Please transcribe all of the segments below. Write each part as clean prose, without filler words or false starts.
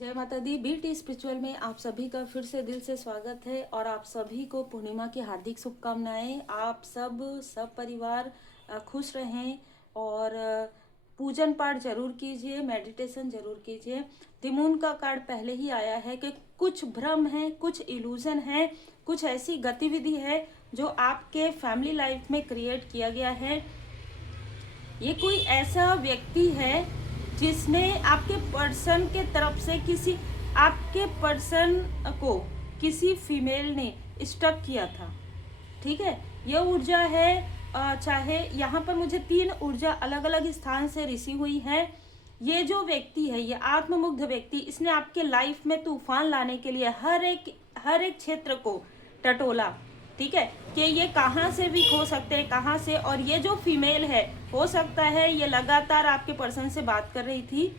जय माता दी। BT spiritual में आप सभी का फिर से दिल से स्वागत है और आप सभी को पूर्णिमा की हार्दिक शुभकामनाएं। आप सब परिवार खुश रहें और पूजन पाठ जरूर कीजिए, मेडिटेशन जरूर कीजिए। द मून का कार्ड पहले ही आया है कि कुछ भ्रम है, कुछ इल्यूजन है, कुछ ऐसी गतिविधि है जो आपके फैमिली लाइफ में क्रिएट किया गया है। ये कोई ऐसा व्यक्ति है जिसने आपके पर्सन के तरफ से आपके पर्सन को किसी फीमेल ने स्टक किया था। ठीक है, ये ऊर्जा है। चाहे यहाँ पर मुझे 3 ऊर्जा अलग अलग स्थान से रिसीव हुई है। ये जो व्यक्ति है, ये आत्ममुग्ध व्यक्ति, इसने आपके लाइफ में तूफान लाने के लिए हर एक क्षेत्र को टटोला। ठीक है, कि ये कहाँ से वीक हो सकते हैं, कहाँ से। और ये जो फीमेल है, हो सकता है ये लगातार आपके पर्सन से बात कर रही थी।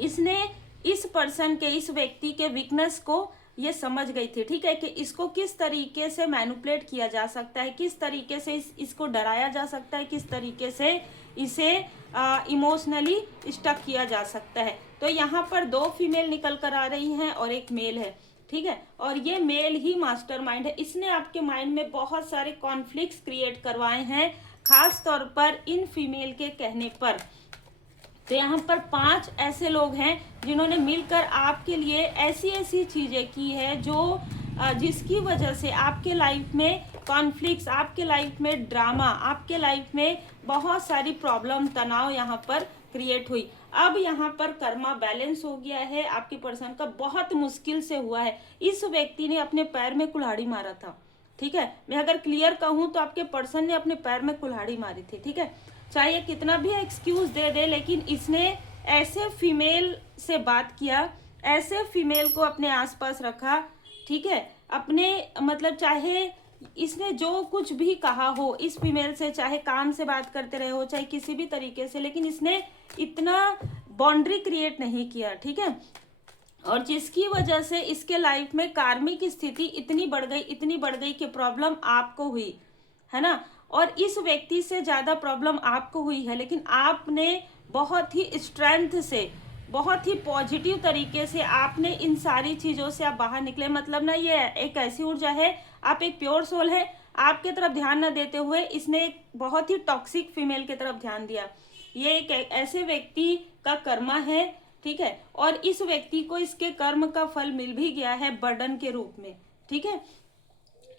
इसने इस पर्सन के, इस व्यक्ति के वीकनेस को ये समझ गई थी। ठीक है, कि इसको किस तरीके से मैनिपुलेट किया जा सकता है, किस तरीके से इसको डराया जा सकता है, किस तरीके से इसे इमोशनली स्टक किया जा सकता है। तो यहाँ पर 2 फीमेल निकल कर आ रही हैं और एक मेल है। ठीक है, और ये मेल ही मास्टरमाइंड है। इसने आपके माइंड में बहुत सारे कॉन्फ्लिक्ट्स क्रिएट करवाए हैं, खास तौर पर इन फीमेल के कहने पर। तो यहाँ पर 5 ऐसे लोग हैं जिन्होंने मिलकर आपके लिए ऐसी ऐसी चीजें की है जो जिसकी वजह से आपके लाइफ में कॉन्फ्लिक्ट्स, आपके लाइफ में ड्रामा, आपके लाइफ में बहुत सारी प्रॉब्लम, तनाव यहाँ पर क्रिएट हुई। अब यहाँ पर कर्मा बैलेंस हो गया है आपके पर्सन का, बहुत मुश्किल से हुआ है। इस व्यक्ति ने अपने पैर में कुल्हाड़ी मारा था। ठीक है, मैं अगर क्लियर कहूँ तो आपके पर्सन ने अपने पैर में कुल्हाड़ी मारी थी। ठीक है, चाहे कितना भी एक्सक्यूज दे दे, लेकिन इसने ऐसे फीमेल से बात किया, ऐसे फीमेल को अपने आसपास रखा। ठीक है, अपने मतलब चाहे इसने जो कुछ भी कहा हो इस फीमेल से, चाहे काम से बात करते रहे हो, चाहे किसी भी तरीके से, लेकिन इसने इतना बाउंड्री क्रिएट नहीं किया। ठीक है, और जिसकी वजह से इसके लाइफ में कार्मिक स्थिति इतनी बढ़ गई कि प्रॉब्लम आपको हुई है ना। और इस व्यक्ति से ज्यादा प्रॉब्लम आपको हुई है, लेकिन आपने बहुत ही स्ट्रेंथ से, बहुत ही पॉजिटिव तरीके से आपने इन सारी चीजों से आप बाहर निकले। मतलब ना, ये एक ऐसी ऊर्जा है, आप एक प्योर सोल है, आपके तरफ ध्यान न देते हुए इसने एक बहुत ही टॉक्सिक फीमेल की तरफ ध्यान दिया। ये एक ऐसे व्यक्ति का कर्मा है। ठीक है, और इस व्यक्ति को इसके कर्म का फल मिल भी गया है बर्डन के रूप में। ठीक है,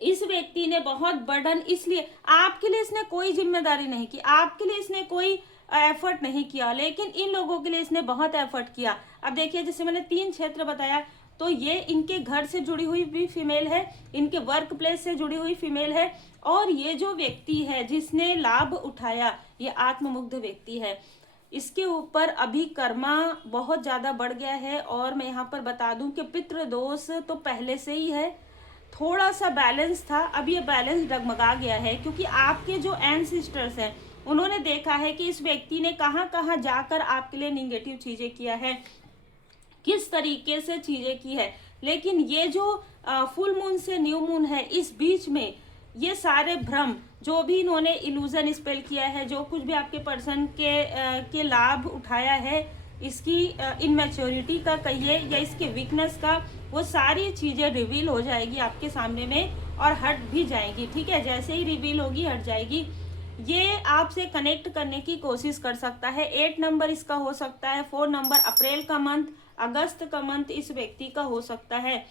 इस व्यक्ति ने बहुत बर्डन, इसलिए आपके लिए इसने कोई जिम्मेदारी नहीं की, आपके लिए इसने कोई एफर्ट नहीं किया, लेकिन इन लोगों के लिए इसने बहुत एफर्ट किया। अब देखिए, जैसे मैंने 3 क्षेत्र बताया, तो ये इनके घर से जुड़ी हुई भी फीमेल है, इनके वर्क प्लेस से जुड़ी हुई फीमेल है, और ये जो व्यक्ति है जिसने लाभ उठाया, ये आत्ममुग्ध व्यक्ति है। इसके ऊपर अभी कर्मा बहुत ज्यादा बढ़ गया है। और मैं यहाँ पर बता दूं कि पितृ दोष तो पहले से ही है, थोड़ा सा बैलेंस था, अब ये बैलेंस डगमगा गया है, क्योंकि आपके जो एंसेस्टर्स हैं उन्होंने देखा है कि इस व्यक्ति ने कहाँ कहाँ जाकर आपके लिए निगेटिव चीजें किया है, किस तरीके से चीजें की है। लेकिन ये जो फुल मून से न्यू मून है, इस बीच में ये सारे भ्रम, जो भी इन्होंने इल्यूजन स्पेल किया है, जो कुछ भी आपके पर्सन के लाभ उठाया है, इसकी इनमेच्योरिटी का कहिए या इसके वीकनेस का, वो सारी चीजें रिवील हो जाएगी आपके सामने में और हट भी जाएगी। ठीक है, जैसे ही रिवील होगी हट जाएगी। ये आपसे कनेक्ट करने की कोशिश कर सकता है। 8 नंबर इसका हो सकता है, 4 नंबर अप्रैल का मंथ, अगस्त का मंथ इस व्यक्ति का हो सकता है।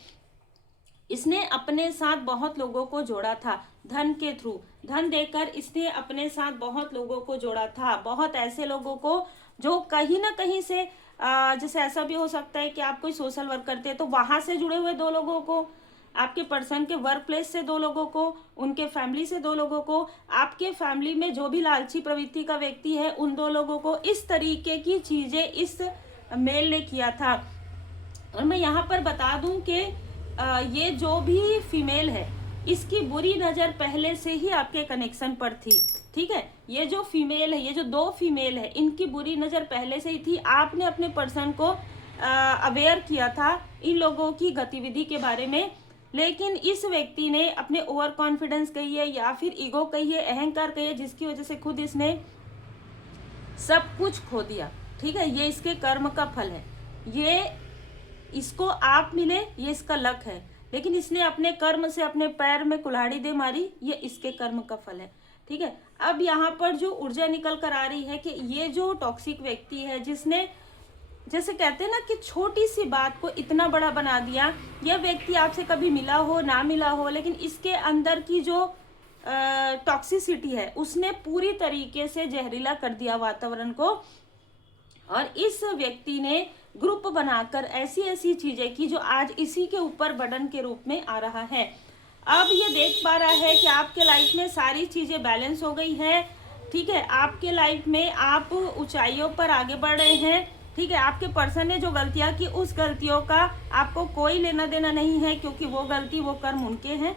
इसने अपने साथ बहुत लोगों को जोड़ा था, धन के थ्रू, धन देकर इसने अपने साथ बहुत लोगों को जोड़ा था, बहुत ऐसे लोगों को जो कहीं ना कहीं से जैसे ऐसा भी हो सकता है कि आप कोई सोशल वर्क करते हैं तो वहां से जुड़े हुए 2 लोगों को, आपके पर्सन के वर्क प्लेस से 2 लोगों को, उनके फैमिली से 2 लोगों को, आपके फैमिली में जो भी लालची प्रवृत्ति का व्यक्ति है उन 2 लोगों को, इस तरीके की चीजें इस मेल ने किया था। और मैं यहाँ पर बता दूं कि ये जो भी फीमेल है, इसकी बुरी नजर पहले से ही आपके कनेक्शन पर थी। ठीक है, ये जो फीमेल है, ये जो 2 फीमेल है, इनकी बुरी नजर पहले से ही थी। आपने अपने पर्सन को अवेयर किया था इन लोगों की गतिविधि के बारे में, लेकिन इस व्यक्ति ने अपने ओवर कॉन्फिडेंस कहिए या फिर ईगो कहिए, अहंकार कहिए, जिसकी वजह से खुद इसने सब कुछ खो दिया। ठीक है, ये इसके कर्म का फल है। ये इसको आप मिले ये इसका लक है, लेकिन इसने अपने कर्म से अपने पैर में कुल्हाड़ी दे मारी, ये इसके कर्म का फल है। ठीक है, अब यहाँ पर जो ऊर्जा निकल कर आ रही है कि ये जो टॉक्सिक व्यक्ति है, जिसने जैसे कहते हैं ना कि छोटी सी बात को इतना बड़ा बना दिया, यह व्यक्ति आपसे कभी मिला हो ना मिला हो, लेकिन इसके अंदर की जो टॉक्सिसिटी है उसने पूरी तरीके से जहरीला कर दिया वातावरण को, और इस व्यक्ति ने ग्रुप बनाकर ऐसी ऐसी चीजें की जो आज इसी के ऊपर बर्डन के रूप में आ रहा है। अब ये देख पा रहा है कि आपके लाइफ में सारी चीजें बैलेंस हो गई है। ठीक है, आपके लाइफ में आप ऊंचाइयों पर आगे बढ़ रहे हैं। ठीक है, आपके पर्सन ने जो गलतियां की उस गलतियों का आपको कोई लेना देना नहीं है, क्योंकि वो गलती वो कर्म उनके हैं।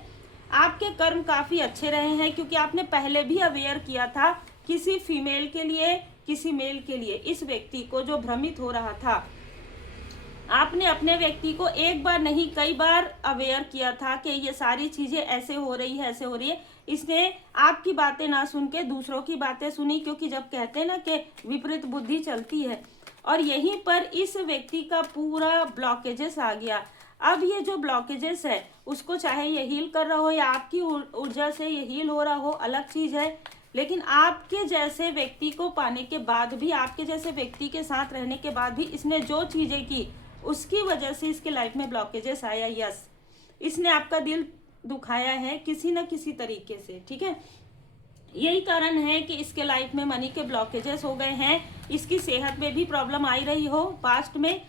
आपके कर्म काफी अच्छे रहे हैं, क्योंकि आपने पहले भी अवेयर किया था किसी फीमेल के लिए, किसी मेल के लिए। इस व्यक्ति को जो भ्रमित हो रहा था, आपने अपने व्यक्ति को एक बार नहीं कई बार अवेयर किया था कि ये सारी चीजें ऐसे हो रही है, ऐसे हो रही है। इसने आपकी बातें ना सुन के दूसरों की बातें सुनी, क्योंकि जब कहते हैं ना कि विपरीत बुद्धि चलती है, और यहीं पर इस व्यक्ति का पूरा ब्लॉकेजेस आ गया। अब ये जो ब्लॉकेजेस है उसको चाहे ये हील कर रहा हो या आपकी ऊर्जा से ये हील हो रहा हो, अलग चीज है, लेकिन आपके जैसे व्यक्ति को पाने के बाद भी, आपके जैसे व्यक्ति के साथ रहने के बाद भी इसने जो चीजें की उसकी वजह से इसके लाइफ में ब्लॉकेजेस आया। यस, इसने आपका दिल दुखाया है किसी न किसी तरीके से। ठीक है, यही कारण है कि इसके लाइफ में मनी के ब्लॉकेजेस हो गए हैं। इसकी सेहत में भी प्रॉब्लम आई रही हो पास्ट में।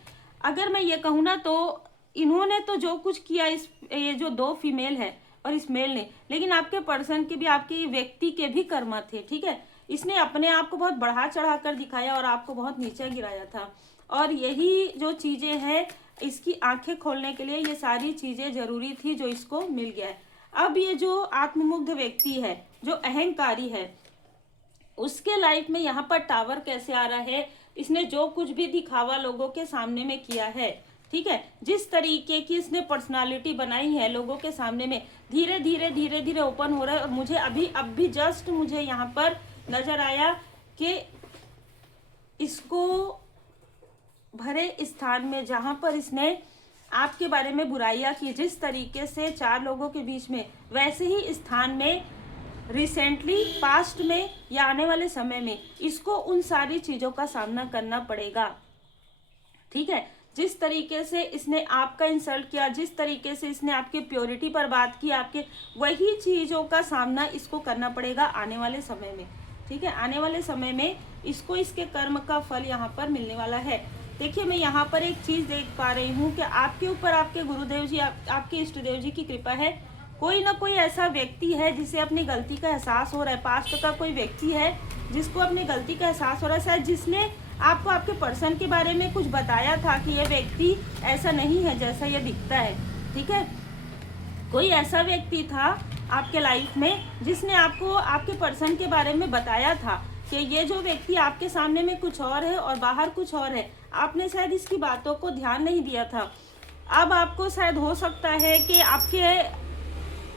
अगर मैं ये कहूँ ना तो इन्होंने तो जो कुछ किया, इस ये जो दो फीमेल है और इस मेल ने, लेकिन आपके पर्सन के भी, आपके व्यक्ति के भी कर्म थे। ठीक है, इसने अपने आप को बहुत बढ़ा चढ़ा कर दिखाया और आपको बहुत नीचे गिराया था, और यही जो चीजें हैं इसकी आंखें खोलने के लिए ये सारी चीजें जरूरी थी जो इसको मिल गया है। अब ये जो आत्ममुग्ध व्यक्ति है, जो अहंकारी है, उसके लाइफ में यहाँ पर टावर कैसे आ रहा है? इसने जो कुछ भी दिखावा लोगों के सामने में किया है, ठीक है, जिस तरीके की इसने पर्सनालिटी बनाई है लोगों के सामने में, धीरे धीरे धीरे धीरे ओपन हो रहा है। और मुझे अब भी जस्ट मुझे यहाँ पर नजर आया कि इसको भरे स्थान में जहां पर इसने आपके बारे में बुराइयां की, जिस तरीके से 4 लोगों के बीच में, वैसे ही स्थान में रिसेंटली पास्ट में या आने वाले समय में इसको उन सारी चीजों का सामना करना पड़ेगा। ठीक है, जिस तरीके से इसने आपका इंसल्ट किया, जिस तरीके से इसने आपकी प्योरिटी पर बात की, आपके वही चीजों का सामना इसको करना पड़ेगा आने वाले समय में। ठीक है, आने वाले समय में इसको इसके कर्म का फल यहाँ पर मिलने वाला है। देखिए, मैं यहाँ पर एक चीज देख पा रही हूँ कि आपके ऊपर आपके गुरुदेव जी, आपके इष्ट देव जी की कृपा है। कोई ना कोई ऐसा व्यक्ति है जिसे अपनी गलती का एहसास हो रहा है। पास्ट का कोई व्यक्ति है जिसको अपनी गलती का एहसास हो रहा है, शायद जिसने आपको आपके पर्सन के बारे में कुछ बताया था कि यह व्यक्ति ऐसा नहीं है जैसा यह दिखता है। ठीक है, कोई ऐसा व्यक्ति था आपके लाइफ में जिसने आपको आपके पर्सन के बारे में बताया था कि ये जो व्यक्ति आपके सामने में कुछ और है और बाहर कुछ और है। आपने शायद इसकी बातों को ध्यान नहीं दिया था। अब आपको शायद हो सकता है कि आपके,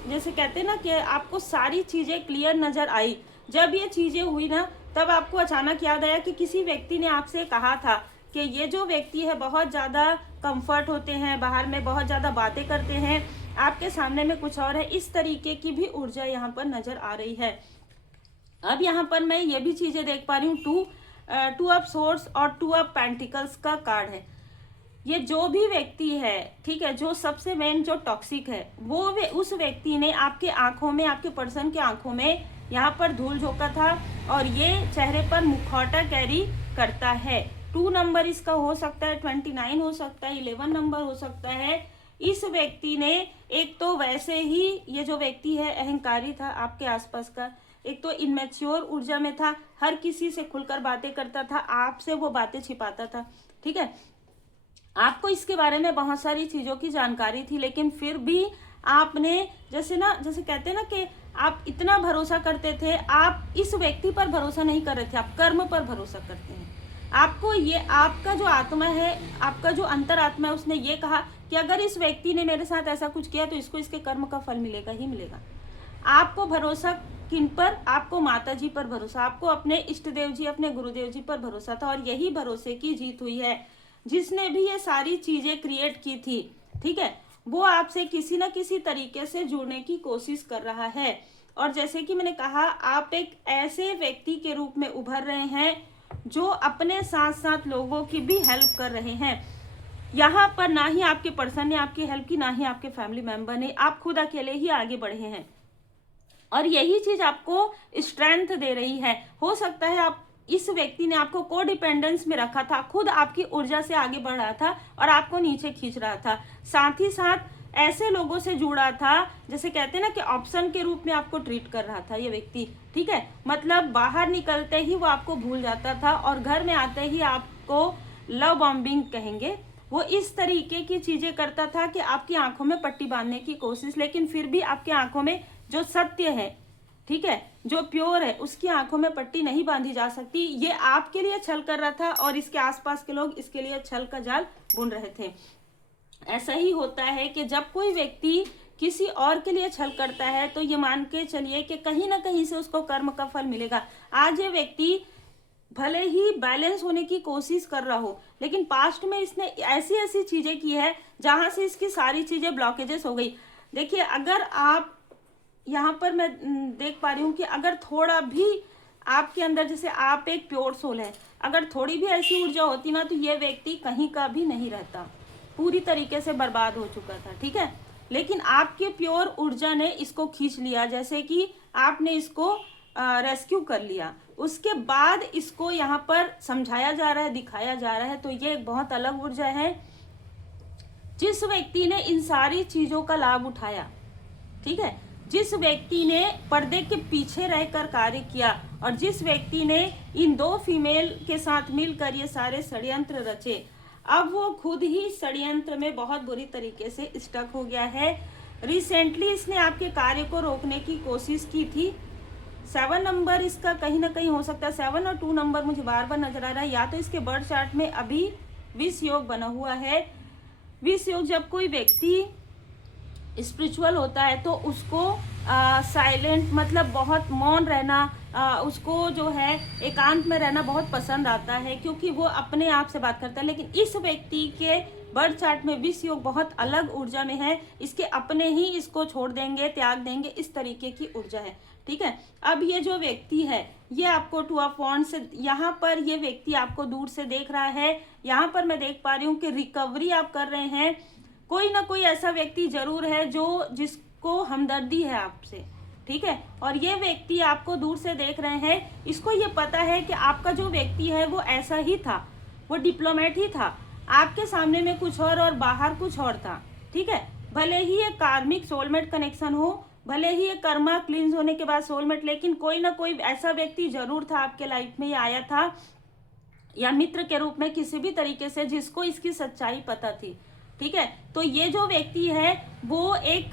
जैसे कहते हैं ना कि आपको सारी चीजें क्लियर नजर आई। जब ये चीजें हुई ना, तब आपको अचानक याद आया कि किसी व्यक्ति ने आपसे कहा था कि ये जो व्यक्ति है बहुत ज्यादा कंफर्ट होते हैं, बाहर में बहुत ज्यादा बातें करते हैं, आपके सामने में कुछ और है। इस तरीके की भी ऊर्जा यहाँ पर नजर आ रही है। अब यहाँ पर मैं ये भी चीजें देख पा रही हूँ, टू ऑफ सोर्ड्स और 2 ऑफ पेंटिकल्स का कार्ड है। ये जो भी व्यक्ति है, ठीक है, जो सबसे मेन जो टॉक्सिक है, वो उस व्यक्ति ने आपके आंखों में, आपके पर्सन के आंखों में यहाँ पर धूल झोंका था, और ये चेहरे पर मुखौटा कैरी करता है। 2 नंबर इसका हो सकता है, 29 हो सकता है, 11 नंबर हो सकता है। इस व्यक्ति ने, एक तो वैसे ही ये जो व्यक्ति है अहंकारी था आपके आसपास का, एक तो इनमेच्योर ऊर्जा में था, हर किसी से खुलकर बातें करता था, आपसे वो बातें छिपाता था। ठीक है, आपको इसके बारे में बहुत सारी चीजों की जानकारी थी, लेकिन फिर भी आपने, जैसे कहते हैं ना कि आप इतना भरोसा करते थे, आप इस व्यक्ति पर भरोसा नहीं कर रहे थे, आप कर्म पर भरोसा करते हैं। आपको ये, आपका जो आत्मा है, आपका जो अंतरात्मा है, उसने ये कहा कि अगर इस व्यक्ति ने मेरे साथ ऐसा कुछ किया तो इसको इसके कर्म का फल मिलेगा ही मिलेगा। आपको भरोसा किन पर? आपको माता जी पर भरोसा, आपको अपने इष्ट देव जी, अपने गुरुदेव जी पर भरोसा था, और यही भरोसे की जीत हुई है। जिसने भी ये सारी चीजें क्रिएट की थी, ठीक है, वो आपसे किसी ना किसी तरीके से जुड़ने की कोशिश कर रहा है। और जैसे कि मैंने कहा, आप एक ऐसे व्यक्ति के रूप में उभर रहे हैं जो अपने साथ साथ लोगों की भी हेल्प कर रहे हैं। यहाँ पर ना ही आपके पर्सन ने आपकी हेल्प की, ना ही आपके फैमिली मेंबर ने, आप खुद अकेले ही आगे बढ़े हैं। और यही चीज आपको स्ट्रेंथ दे रही है। हो सकता है आप इस व्यक्ति ने आपको को डिपेंडेंस में रखा था, खुद आपकी ऊर्जा से आगे बढ़ रहा था और आपको नीचे खींच रहा था। साथ ही साथ ऐसे लोगों से जुड़ा था, जैसे कहते हैं ना कि ऑप्शन के रूप में आपको ट्रीट कर रहा था ये व्यक्ति, ठीक है। मतलब बाहर निकलते ही वो आपको भूल जाता था और घर में आते ही आपको लव बॉम्बिंग कहेंगे, वो इस तरीके की चीजें करता था कि आपकी आंखों में पट्टी बांधने की कोशिश, लेकिन फिर भी आपकी आंखों में जो सत्य है, ठीक है, जो प्योर है, उसकी आंखों में पट्टी नहीं बांधी जा सकती। ये आपके लिए छल कर रहा था और इसके आसपास के लोग इसके लिए छल का जाल बुन रहे थे। ऐसा ही होता है कि जब कोई व्यक्ति किसी और के लिए छल करता है तो ये मान के चलिए कि कहीं ना कहीं से उसको कर्म का फल मिलेगा। आज ये व्यक्ति भले ही बैलेंस होने की कोशिश कर रहा हो, लेकिन पास्ट में इसने ऐसी ऐसी चीजें की है जहां से इसकी सारी चीजें ब्लॉकेजेस हो गई। देखिए, अगर आप यहाँ पर मैं देख पा रही हूँ कि अगर थोड़ा भी आपके अंदर, जैसे आप एक प्योर सोल है, अगर थोड़ी भी ऐसी ऊर्जा होती ना तो ये व्यक्ति कहीं का भी नहीं रहता, पूरी तरीके से बर्बाद हो चुका था, ठीक है। लेकिन आपके प्योर ऊर्जा ने इसको खींच लिया, जैसे कि आपने इसको रेस्क्यू कर लिया, उसके बाद इसको यहाँ पर समझाया जा रहा है, दिखाया जा रहा है। तो ये एक बहुत अलग ऊर्जा है। जिस व्यक्ति ने इन सारी चीजों का लाभ उठाया, ठीक है, जिस व्यक्ति ने पर्दे के पीछे रहकर कार्य किया और जिस व्यक्ति ने इन दो फीमेल के साथ मिलकर ये सारे षड्यंत्र रचे, अब वो खुद ही षड्यंत्र में बहुत बुरी तरीके से स्टक हो गया है। रिसेंटली इसने आपके कार्य को रोकने की कोशिश की थी। 7 नंबर इसका कहीं ना कहीं हो सकता है, 7 और 2 नंबर मुझे बार बार नजर आ रहा है। या तो इसके बर्थ चार्ट में अभी विष योग बना हुआ है। विष योग, जब कोई व्यक्ति स्पिरिचुअल होता है तो उसको साइलेंट, मतलब बहुत मौन रहना, उसको जो है एकांत में रहना बहुत पसंद आता है, क्योंकि वो अपने आप से बात करता है। लेकिन इस व्यक्ति के बर्थ चार्ट में विष योग बहुत अलग ऊर्जा में है, इसके अपने ही इसको छोड़ देंगे, त्याग देंगे, इस तरीके की ऊर्जा है, ठीक है। अब ये जो व्यक्ति है, ये आपको 2 ऑफ वांड्स से, यहाँ पर ये व्यक्ति आपको दूर से देख रहा है। यहाँ पर मैं देख पा रही हूँ कि रिकवरी आप कर रहे हैं। कोई ना कोई ऐसा व्यक्ति जरूर है जो जिसको हमदर्दी है आपसे, ठीक है। और ये व्यक्ति आपको दूर से देख रहे हैं, इसको ये पता है कि आपका जो व्यक्ति है वो ऐसा ही था, वो डिप्लोमेट ही था, आपके सामने में कुछ और बाहर कुछ और था, ठीक है। भले ही ये कार्मिक सोलमेट कनेक्शन हो, भले ही ये कर्मा क्लींस होने के बाद सोलमेट, लेकिन कोई ना कोई ऐसा व्यक्ति जरूर था आपके लाइफ में, ये आया था या मित्र के रूप में किसी भी तरीके से, जिसको इसकी सच्चाई पता थी, ठीक है। तो ये जो व्यक्ति है वो एक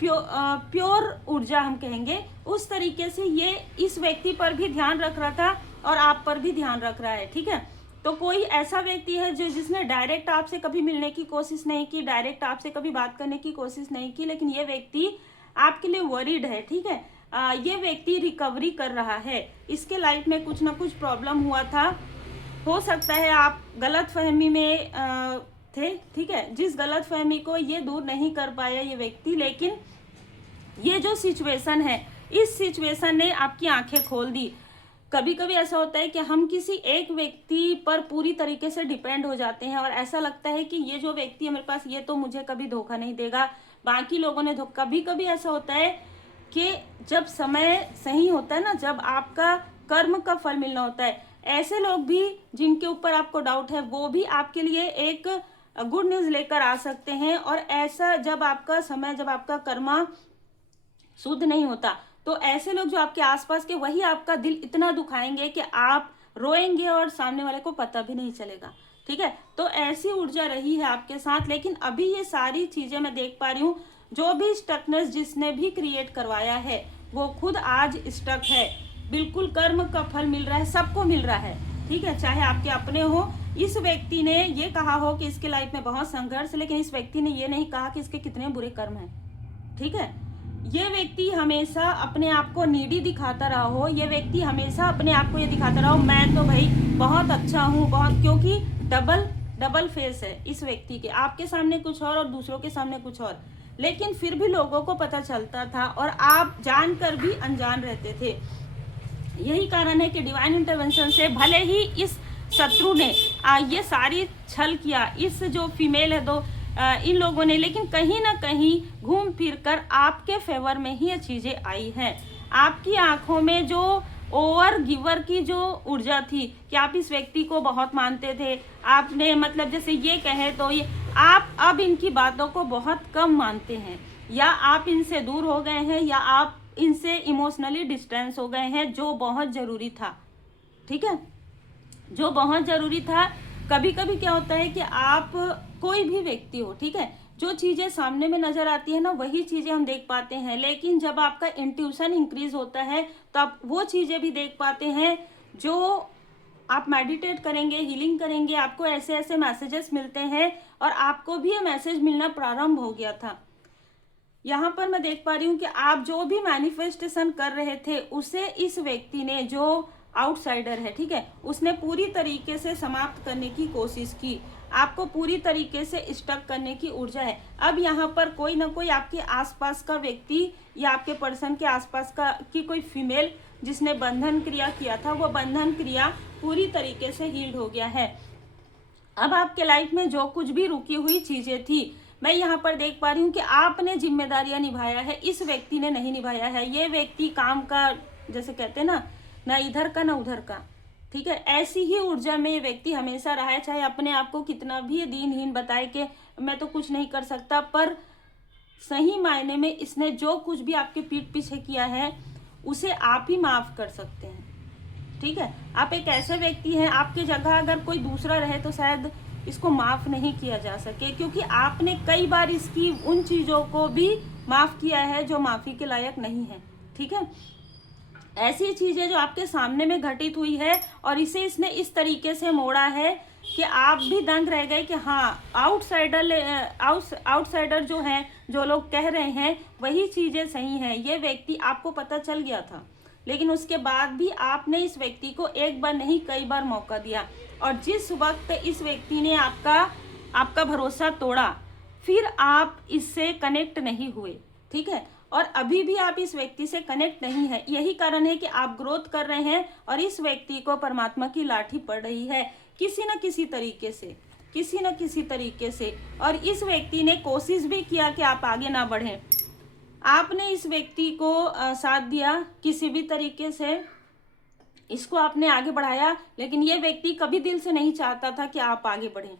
प्योर ऊर्जा हम कहेंगे, उस तरीके से ये इस व्यक्ति पर भी ध्यान रख रहा था और आप पर भी ध्यान रख रहा है, ठीक है। तो कोई ऐसा व्यक्ति है जो जिसने डायरेक्ट आपसे कभी मिलने की कोशिश नहीं की, डायरेक्ट आपसे कभी बात करने की कोशिश नहीं की, लेकिन ये व्यक्ति आपके लिए वरीड है, ठीक है। ये व्यक्ति रिकवरी कर रहा है, इसके लाइफ में कुछ ना कुछ प्रॉब्लम हुआ था, हो सकता है आप गलतफहमी में थे, ठीक है, जिस गलतफहमी को ये दूर नहीं कर पाया ये व्यक्ति। लेकिन ये जो सिचुएशन है, इस सिचुएशन ने आपकी आंखें खोल दी। कभी कभी ऐसा होता है कि हम किसी एक व्यक्ति पर पूरी तरीके से डिपेंड हो जाते हैं और ऐसा लगता है कि ये जो व्यक्ति है मेरे पास, ये तो मुझे कभी धोखा नहीं देगा, बाकी लोगों ने धोखा। कभी कभी ऐसा होता है कि जब समय सही होता है ना, जब आपका कर्म का फल मिलना होता है, ऐसे लोग भी जिनके ऊपर आपको डाउट है वो भी आपके लिए एक गुड न्यूज लेकर आ सकते हैं। और ऐसा जब आपका समय, जब आपका कर्मा शुद्ध नहीं होता, तो ऐसे लोग जो आपके आसपास के, वही आपका दिल इतना दुखाएंगे कि आप रोएंगे और सामने वाले को पता भी नहीं चलेगा, ठीक है। तो ऐसी ऊर्जा रही है आपके साथ। लेकिन अभी ये सारी चीजें मैं देख पा रही हूँ, जो भी स्टकनेस जिसने भी क्रिएट करवाया है वो खुद आज स्टक है। बिल्कुल कर्म का फल मिल रहा है, सबको मिल रहा है, ठीक है, चाहे आपके अपने हो। इस व्यक्ति ने ये कहा हो कि इसके लाइफ में बहुत संघर्ष, लेकिन इस व्यक्ति ने ये नहीं कहा कि इसके कितने बुरे कर्म हैं, ठीक है। ये व्यक्ति हमेशा अपने आप को नीडी दिखाता रहा हो, ये व्यक्ति हमेशा अपने आप को ये दिखाता रहा हो, मैं तो भाई बहुत अच्छा हूँ, बहुत, क्योंकि डबल फेस है इस व्यक्ति के, आपके सामने कुछ और दूसरों के सामने कुछ और, लेकिन फिर भी लोगों को पता चलता था और आप जानकर भी अनजान रहते थे। यही कारण है कि डिवाइन इंटरवेंशन से भले ही इस शत्रु ने ये सारी छल किया, इस जो फीमेल है इन लोगों ने, लेकिन कहीं ना कहीं घूम फिर कर आपके फेवर में ही ये चीज़ें आई हैं। आपकी आंखों में जो ओवर गिवर की जो ऊर्जा थी कि आप इस व्यक्ति को बहुत मानते थे, आपने मतलब जैसे ये कहे तो ये आप अब इनकी बातों को बहुत कम मानते हैं, या आप इनसे दूर हो गए हैं, या आप इनसे इमोशनली डिस्टेंस हो गए हैं, जो बहुत ज़रूरी था। ठीक है, जो बहुत ज़रूरी था। कभी कभी क्या होता है कि आप कोई भी व्यक्ति हो, ठीक है, जो चीज़ें सामने में नज़र आती है ना वही चीज़ें हम देख पाते हैं, लेकिन जब आपका इंट्यूशन इंक्रीज होता है तो आप वो चीज़ें भी देख पाते हैं जो आप मेडिटेट करेंगे, हीलिंग करेंगे, आपको ऐसे ऐसे मैसेजेस मिलते हैं, और आपको भी ये मैसेज मिलना प्रारंभ हो गया था। यहाँ पर मैं देख पा रही हूँ कि आप जो भी मैनिफेस्टेशन कर रहे थे उसे इस व्यक्ति ने, जो आउटसाइडर है, ठीक है, उसने पूरी तरीके से समाप्त करने की कोशिश की, आपको पूरी तरीके से स्टक करने की ऊर्जा है। अब यहाँ पर कोई ना कोई आपके आसपास का व्यक्ति या आपके पर्सन के आसपास की कोई फीमेल जिसने बंधन क्रिया किया था, वो बंधन क्रिया पूरी तरीके से हील्ड हो गया है। अब आपके लाइफ में जो कुछ भी रुकी हुई चीज़ें थी, मैं यहाँ पर देख पा रही हूँ कि आपने जिम्मेदारियां निभाया है, इस व्यक्ति ने नहीं निभाया है। ये व्यक्ति काम का, जैसे कहते हैं ना इधर का ना उधर का, ठीक है, ऐसी ही ऊर्जा में ये व्यक्ति हमेशा रहा है, चाहे अपने आप को कितना भी दीनहीन बताए कि मैं तो कुछ नहीं कर सकता, पर सही मायने में इसने जो कुछ भी आपके पीठ पीछे किया है उसे आप ही माफ कर सकते हैं। ठीक है, आप एक ऐसे व्यक्ति हैं, आपकी जगह अगर कोई दूसरा रहे तो शायद इसको माफ नहीं किया जा सके, क्योंकि आपने कई बार इसकी उन चीज़ों को भी माफ किया है जो माफ़ी के लायक नहीं है। ठीक है, ऐसी चीज़ें जो आपके सामने में घटित हुई है और इसे इसने इस तरीके से मोड़ा है कि आप भी दंग रह गए कि हाँ, आउटसाइडर जो हैं, जो लोग कह रहे हैं वही चीज़ें सही हैं। ये व्यक्ति आपको पता चल गया था, लेकिन उसके बाद भी आपने इस व्यक्ति को एक बार नहीं कई बार मौका दिया, और जिस वक्त इस व्यक्ति ने आपका भरोसा तोड़ा, फिर आप इससे कनेक्ट नहीं हुए। ठीक है, और अभी भी आप इस व्यक्ति से कनेक्ट नहीं है। यही कारण है कि आप ग्रोथ कर रहे हैं और इस व्यक्ति को परमात्मा की लाठी पड़ रही है किसी न किसी तरीके से, और इस व्यक्ति ने कोशिश भी किया कि आप आगे ना बढ़ें। आपने इस व्यक्ति को साथ दिया किसी भी तरीके से, इसको आपने आगे बढ़ाया, लेकिन ये व्यक्ति कभी दिल से नहीं चाहता था कि आप आगे बढ़ें।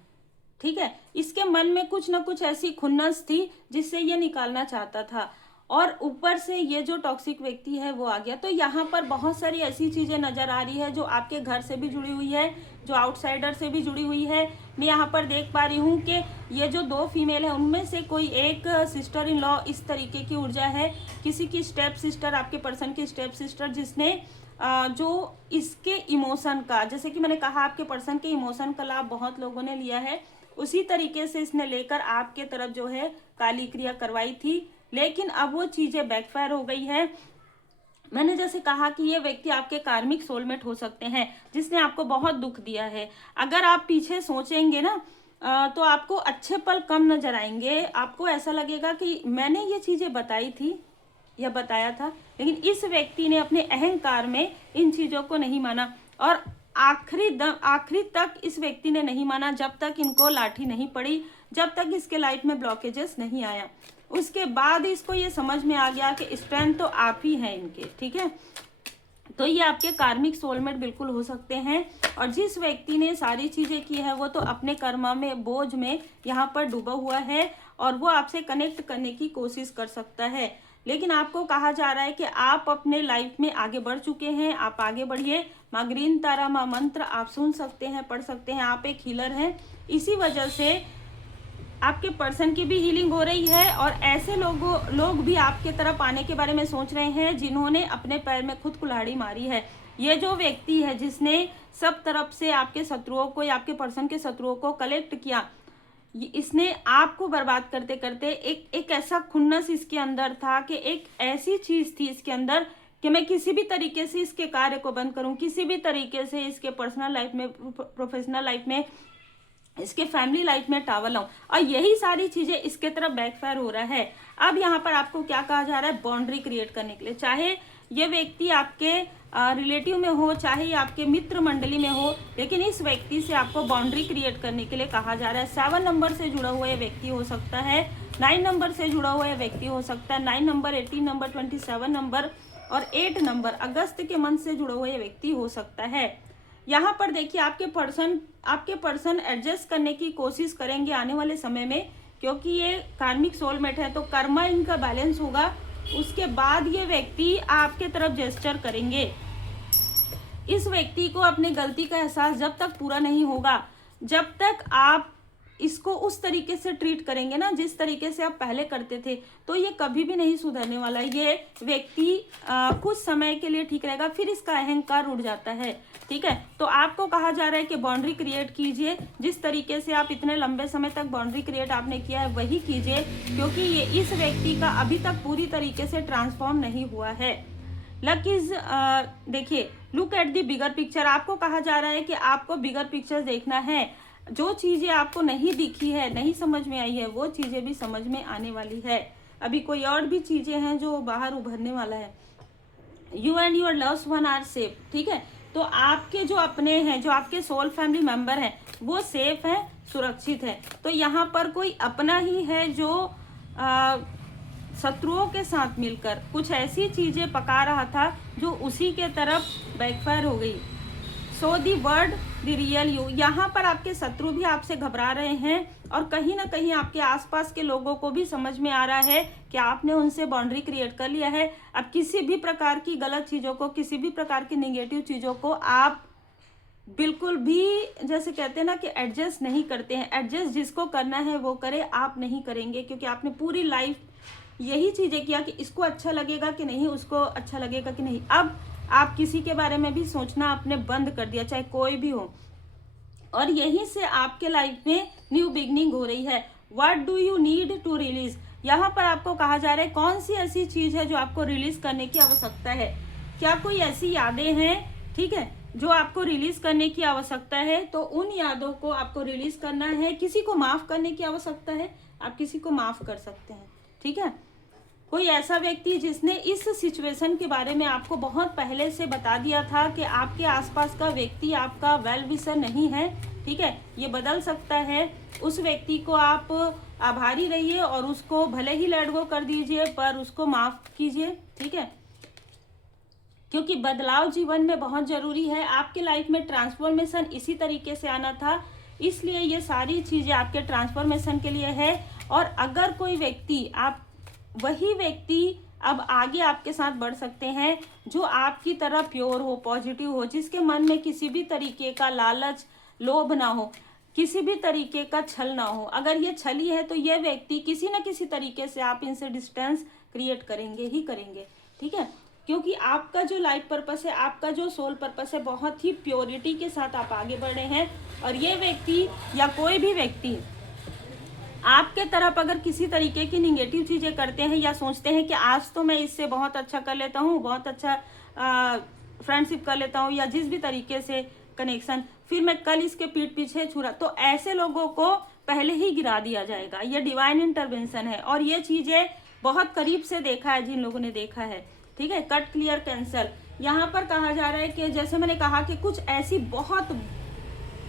ठीक है, इसके मन में कुछ ना कुछ ऐसी खुन्नस थी जिससे ये निकालना चाहता था, और ऊपर से ये जो टॉक्सिक व्यक्ति है वो आ गया। तो यहाँ पर बहुत सारी ऐसी चीज़ें नज़र आ रही है जो आपके घर से भी जुड़ी हुई है, जो आउटसाइडर से भी जुड़ी हुई है। मैं यहाँ पर देख पा रही हूँ कि ये जो दो फीमेल है उनमें से कोई एक सिस्टर इन लॉ इस तरीके की ऊर्जा है, किसी की स्टेप सिस्टर, आपके पर्सन की स्टेप सिस्टर, जिसने जो इसके इमोशन का, जैसे कि मैंने कहा आपके पर्सन के इमोशन का लाभ बहुत लोगों ने लिया है, उसी तरीके से इसने लेकर आपके तरफ जो है काली क्रिया करवाई थी, लेकिन अब वो चीज़ें बैकफायर हो गई है। मैंने जैसे कहा कि ये व्यक्ति आपके कार्मिक सोलमेट हो सकते हैं जिसने आपको बहुत दुख दिया है। अगर आप पीछे सोचेंगे ना तो आपको अच्छे पल कम नजर आएंगे, आपको ऐसा लगेगा कि मैंने ये चीज़ें बताई थी या बताया था, लेकिन इस व्यक्ति ने अपने अहंकार में इन चीज़ों को नहीं माना, और आखिरी तक इस व्यक्ति ने नहीं माना, जब तक इनको लाठी नहीं पड़ी, जब तक इसके लाइफ में ब्लॉकेजेस नहीं आया। उसके बाद इसको ये समझ में आ गया कि स्ट्रेंथ तो आप ही हैं इनके। ठीक है, तो ये आपके कार्मिक सोलमेट बिल्कुल हो सकते हैं, और जिस व्यक्ति ने सारी चीज़ें की है वो तो अपने कर्मा में, बोझ में यहाँ पर डूबा हुआ है, और वो आपसे कनेक्ट करने की कोशिश कर सकता है, लेकिन आपको कहा जा रहा है कि आप अपने लाइफ में आगे बढ़ चुके हैं, आप आगे बढ़िए। माँ ग्रीन तारा, माँ मंत्र आप सुन सकते हैं, पढ़ सकते हैं, आप एक हीलर हैं, इसी वजह से आपके पर्सन की भी हीलिंग हो रही है, और ऐसे लोग भी आपके तरफ आने के बारे में सोच रहे हैं जिन्होंने अपने पैर में खुद कुल्हाड़ी मारी है। ये जो व्यक्ति है जिसने सब तरफ से आपके शत्रुओं को या आपके पर्सन के शत्रुओं को कलेक्ट किया, इसने आपको बर्बाद करते करते एक ऐसा खुन्नस इसके अंदर था कि एक ऐसी चीज़ थी इसके अंदर कि मैं किसी भी तरीके से इसके कार्य को बंद करूं, किसी भी तरीके से इसके पर्सनल लाइफ में, प्रोफेशनल लाइफ में इसके फैमिली लाइफ में टावर लाऊं, और यही सारी चीजें इसके तरफ बैकफायर हो रहा है। अब यहाँ पर आपको क्या कहा जा रहा है, बाउंड्री क्रिएट करने के लिए, चाहे ये व्यक्ति आपके रिलेटिव में हो, चाहे ये आपके मित्र मंडली में हो, लेकिन इस व्यक्ति से आपको बाउंड्री क्रिएट करने के लिए कहा जा रहा है। 7 नंबर से जुड़ा हुआ ये व्यक्ति हो सकता है, 9 नंबर से जुड़ा हुआ ये व्यक्ति हो सकता है, 9 नंबर, 18 नंबर, 27 नंबर और 8 नंबर अगस्त के मंथ से जुड़ा हुआ ये व्यक्ति हो सकता है। यहाँ पर देखिए आपके पर्सन एडजस्ट करने की कोशिश करेंगे आने वाले समय में, क्योंकि ये कार्मिक सोलमेट है, तो कर्मा इनका बैलेंस होगा। उसके बाद ये व्यक्ति आपके तरफ जेस्चर करेंगे। इस व्यक्ति को अपने गलती का एहसास जब तक पूरा नहीं होगा, जब तक आप इसको उस तरीके से ट्रीट करेंगे ना जिस तरीके से आप पहले करते थे, तो ये कभी भी नहीं सुधरने वाला। ये व्यक्ति कुछ समय के लिए ठीक रहेगा, फिर इसका अहंकार उड़ जाता है। ठीक है, तो आपको कहा जा रहा है कि बाउंड्री क्रिएट कीजिए। जिस तरीके से आप इतने लंबे समय तक बाउंड्री क्रिएट आपने किया है वही कीजिए, क्योंकि ये इस व्यक्ति का अभी तक पूरी तरीके से ट्रांसफॉर्म नहीं हुआ है। लकीज देखिए, look at the bigger picture. आपको कहा जा रहा है कि आपको बिगर पिक्चर देखना है। जो चीजें आपको नहीं दिखी है, नहीं समझ में आई है, वो चीजें भी समझ में आने वाली है। अभी कोई और भी चीजें हैं जो बाहर उभरने वाला है। You and your loved one are safe. ठीक है, तो आपके जो अपने हैं, जो आपके सोल फैमिली मेंबर हैं, वो सेफ है, सुरक्षित है। तो यहाँ पर कोई अपना ही है जो शत्रुओं के साथ मिलकर कुछ ऐसी चीजें पका रहा था जो उसी के तरफ बैकफायर हो गई। So the word the real you. यहाँ पर आपके शत्रु भी आपसे घबरा रहे हैं, और कहीं ना कहीं आपके आसपास के लोगों को भी समझ में आ रहा है कि आपने उनसे बाउंड्री क्रिएट कर लिया है। अब किसी भी प्रकार की गलत चीज़ों को, किसी भी प्रकार की नेगेटिव चीज़ों को आप बिल्कुल भी, जैसे कहते हैं ना कि एडजस्ट नहीं करते हैं। एडजस्ट जिसको करना है वो करे, आप नहीं करेंगे, क्योंकि आपने पूरी लाइफ यही चीज़ें किया कि इसको अच्छा लगेगा कि नहीं, उसको अच्छा लगेगा कि नहीं। अब आप किसी के बारे में भी सोचना आपने बंद कर दिया, चाहे कोई भी हो, और यहीं से आपके लाइफ में न्यू बिगनिंग हो रही है। What do you need to release. यहाँ पर आपको कहा जा रहा है कौन सी ऐसी चीज है जो आपको रिलीज करने की आवश्यकता है। क्या कोई ऐसी यादें हैं, ठीक है, जो आपको रिलीज करने की आवश्यकता है, तो उन यादों को आपको रिलीज करना है। किसी को माफ करने की आवश्यकता है, आप किसी को माफ कर सकते हैं। ठीक है, कोई ऐसा व्यक्ति जिसने इस सिचुएशन के बारे में आपको बहुत पहले से बता दिया था कि आपके आसपास का व्यक्ति आपका वेल विशर नहीं है, ठीक है, ये बदल सकता है। उस व्यक्ति को आप आभारी रहिए और उसको भले ही लेट गो कर दीजिए, पर उसको माफ कीजिए। ठीक है, क्योंकि बदलाव जीवन में बहुत जरूरी है। आपके लाइफ में ट्रांसफॉर्मेशन इसी तरीके से आना था, इसलिए ये सारी चीजें आपके ट्रांसफॉर्मेशन के लिए है। और अगर कोई व्यक्ति, आप वही व्यक्ति अब आगे आपके साथ बढ़ सकते हैं जो आपकी तरह प्योर हो, पॉजिटिव हो, जिसके मन में किसी भी तरीके का लालच, लोभ ना हो, किसी भी तरीके का छल ना हो। अगर ये छली है तो ये व्यक्ति किसी न किसी तरीके से आप इनसे डिस्टेंस क्रिएट करेंगे ही करेंगे। ठीक है, क्योंकि आपका जो लाइफ पर्पस है, आपका जो सोल पर्पस है, बहुत ही प्योरिटी के साथ आप आगे बढ़ रहे हैं। और ये व्यक्ति या कोई भी व्यक्ति आपके तरफ अगर किसी तरीके की निगेटिव चीजें करते हैं या सोचते हैं कि आज तो मैं इससे बहुत अच्छा कर लेता हूँ, बहुत अच्छा फ्रेंडशिप कर लेता हूँ, या जिस भी तरीके से कनेक्शन, फिर मैं कल इसके पीठ पीछे छुरा, तो ऐसे लोगों को पहले ही गिरा दिया जाएगा। ये डिवाइन इंटरवेंशन है, और ये चीजें बहुत करीब से देखा है जिन लोगों ने देखा है। ठीक है, कट, क्लियर, कैंसल। यहाँ पर कहा जा रहा है कि जैसे मैंने कहा कि कुछ ऐसी बहुत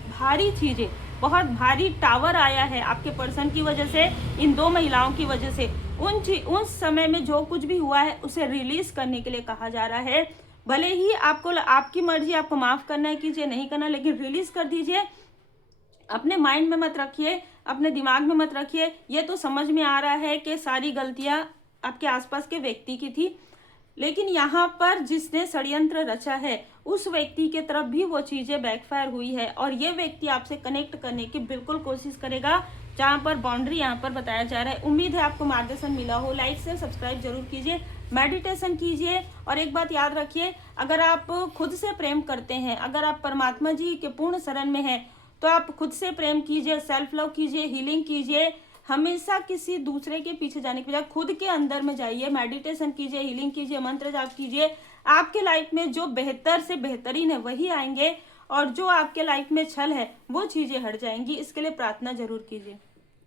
भारी चीजें, बहुत भारी टावर आया है आपके पर्सन की वजह से, इन दो महिलाओं की वजह से। उन समय में जो कुछ भी हुआ है उसे रिलीज करने के लिए कहा जा रहा है। भले ही आपको, आपकी मर्जी, आपको माफ करना है कीजिए, नहीं करना, लेकिन रिलीज कर दीजिए। अपने माइंड में मत रखिए, अपने दिमाग में मत रखिए। ये तो समझ में आ रहा है कि सारी गलतियां आपके आसपास के व्यक्ति की थी, लेकिन यहाँ पर जिसने षड्यंत्र रचा है उस व्यक्ति के तरफ भी वो चीजें बैकफायर हुई है, और ये व्यक्ति आपसे कनेक्ट करने की बिल्कुल कोशिश करेगा, जहाँ पर बाउंड्री यहाँ पर बताया जा रहा है। उम्मीद है आपको मार्गदर्शन मिला हो। लाइक से सब्सक्राइब जरूर कीजिए, मेडिटेशन कीजिए, और एक बात याद रखिए, अगर आप खुद से प्रेम करते हैं, अगर आप परमात्मा जी के पूर्ण शरण में हैं, तो आप खुद से प्रेम कीजिए, सेल्फ लव कीजिए, हीलिंग कीजिए। हमेशा किसी दूसरे के पीछे जाने के बजाय खुद के अंदर में जाइए, मेडिटेशन कीजिए, हीलिंग कीजिए, मंत्र जाप कीजिए। आपके लाइफ में जो बेहतर से बेहतरीन है वही आएंगे, और जो आपके लाइफ में छल है वो चीज़ें हट जाएंगी। इसके लिए प्रार्थना जरूर कीजिए।